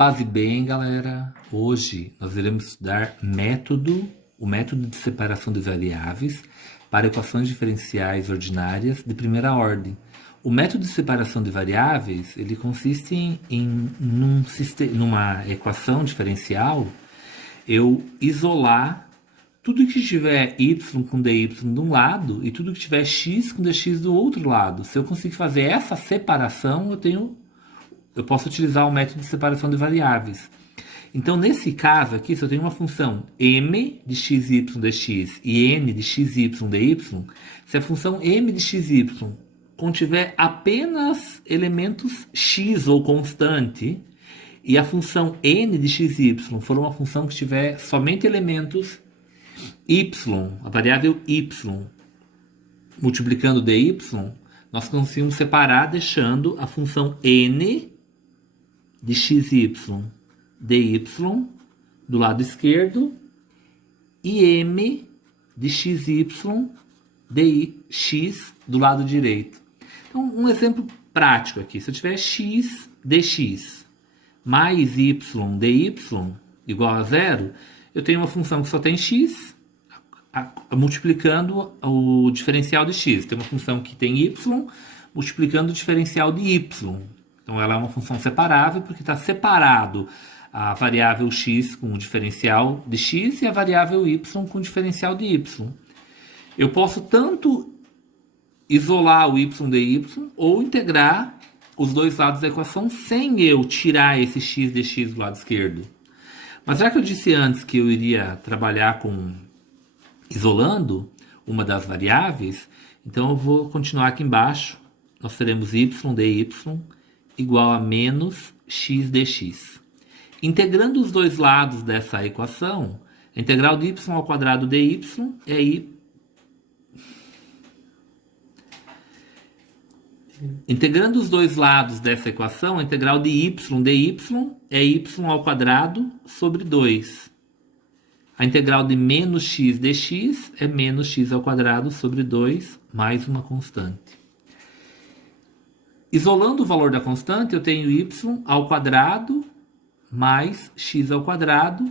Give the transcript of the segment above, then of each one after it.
Paz e bem, galera. Hoje nós iremos estudar o método de separação de variáveis para equações diferenciais ordinárias de primeira ordem. O método de separação de variáveis, ele consiste numa equação diferencial, eu isolar tudo que tiver y com dy de um lado e tudo que tiver x com dx do outro lado. Se eu conseguir fazer essa separação, eu posso utilizar o método de separação de variáveis. Então, nesse caso aqui, se eu tenho uma função m de xy dx e n de xy dy, se a função m de xy contiver apenas elementos x ou constante, e a função n de xy for uma função que tiver somente elementos y, a variável y, multiplicando dy, nós conseguimos separar deixando a função n de xy dy do lado esquerdo e m de xy dx do lado direito. Então, um exemplo prático aqui. Se eu tiver x dx mais y dy igual a zero, eu tenho uma função que só tem x multiplicando o diferencial de x. Tem uma função que tem y multiplicando o diferencial de y. Então, ela é uma função separável porque está separado a variável x com o diferencial de x e a variável y com o diferencial de y. Eu posso tanto isolar o y dy ou integrar os dois lados da equação sem eu tirar esse x dx do lado esquerdo. Mas já que eu disse antes que eu iria trabalhar isolando uma das variáveis, então eu vou continuar aqui embaixo. Nós teremos y dy igual a menos x dx. Integrando os dois lados dessa equação, a integral de y ao quadrado dy é Integrando os dois lados dessa equação, a integral de y dy é y ao quadrado sobre 2. A integral de menos x dx é menos x ao quadrado sobre 2 mais uma constante. Isolando o valor da constante, eu tenho y ao quadrado mais x ao quadrado,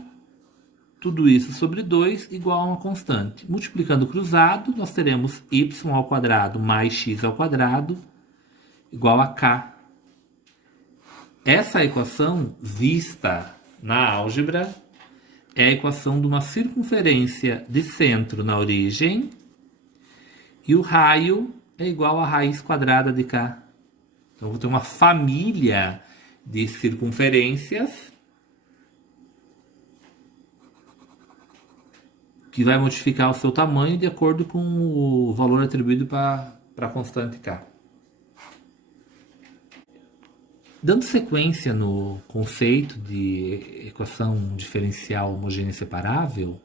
tudo isso sobre 2 igual a uma constante. Multiplicando cruzado, nós teremos y ao quadrado mais x ao quadrado igual a k. Essa equação, vista na álgebra, é a equação de uma circunferência de centro na origem e o raio é igual a raiz quadrada de k. Então, eu vou ter uma família de circunferências que vai modificar o seu tamanho de acordo com o valor atribuído para a constante k. Dando sequência no conceito de equação diferencial homogênea separável,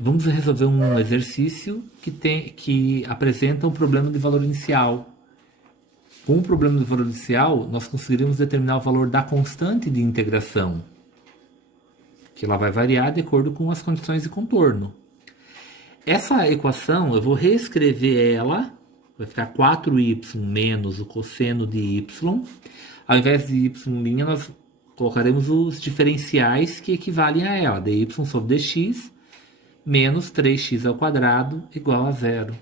vamos resolver um exercício que apresenta um problema de valor inicial. Com o problema de valor inicial, nós conseguiremos determinar o valor da constante de integração, que ela vai variar de acordo com as condições de contorno. Essa equação, eu vou reescrever ela, vai ficar 4y menos o cosseno de y. Ao invés de y', nós colocaremos os diferenciais que equivalem a ela, dy sobre dx menos 3x ao quadrado igual a zero.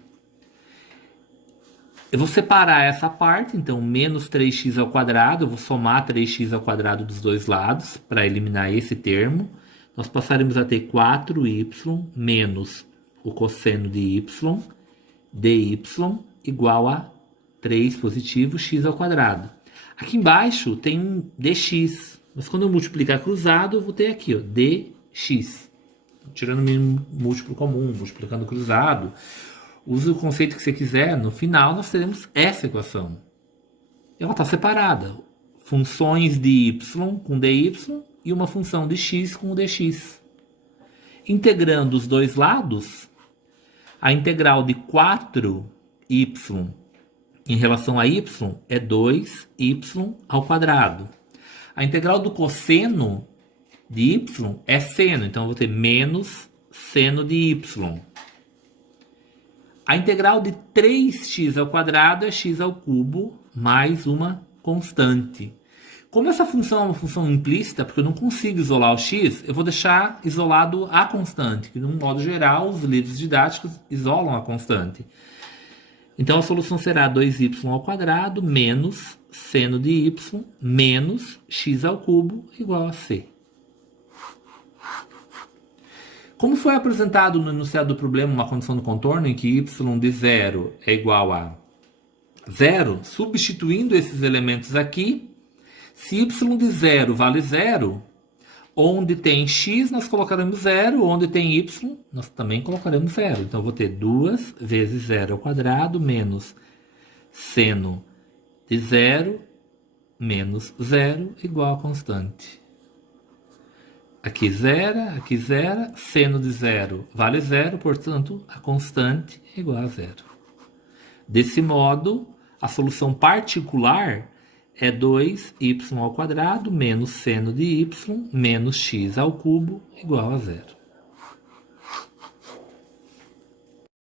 Eu vou separar essa parte, então, menos 3x ao quadrado, eu vou somar 3x ao quadrado dos dois lados, para eliminar esse termo. Nós passaremos a ter 4y menos o cosseno de y, dy igual a 3 positivo x ao quadrado. Aqui embaixo tem um dx, mas quando eu multiplicar cruzado, eu vou ter aqui, ó, dx. Tirando o mínimo múltiplo comum, multiplicando cruzado. Use o conceito que você quiser, no final nós teremos essa equação. Ela está separada. Funções de y com dy e uma função de x com dx. Integrando os dois lados, a integral de 4y em relação a y é 2y ao quadrado. A integral do cosseno de y é seno, então eu vou ter menos seno de y. A integral de 3x ao quadrado é x ao cubo mais uma constante. Como essa função é uma função implícita, porque eu não consigo isolar o x, eu vou deixar isolado a constante, que, de um modo geral, os livros didáticos isolam a constante. Então, a solução será 2y ao quadrado menos seno de y menos x ao cubo igual a c. Como foi apresentado no enunciado do problema uma condição do contorno em que y de 0 é igual a 0, substituindo esses elementos aqui, se y de 0 vale 0, onde tem x nós colocaremos 0, onde tem y nós também colocaremos 0. Então eu vou ter 2 vezes 0 ao quadrado menos seno de 0 menos 0 igual a constante. Aqui zero, seno de 0 vale 0, portanto a constante é igual a 0. Desse modo, a solução particular é 2y ao quadrado menos seno de y menos x ao cubo igual a 0.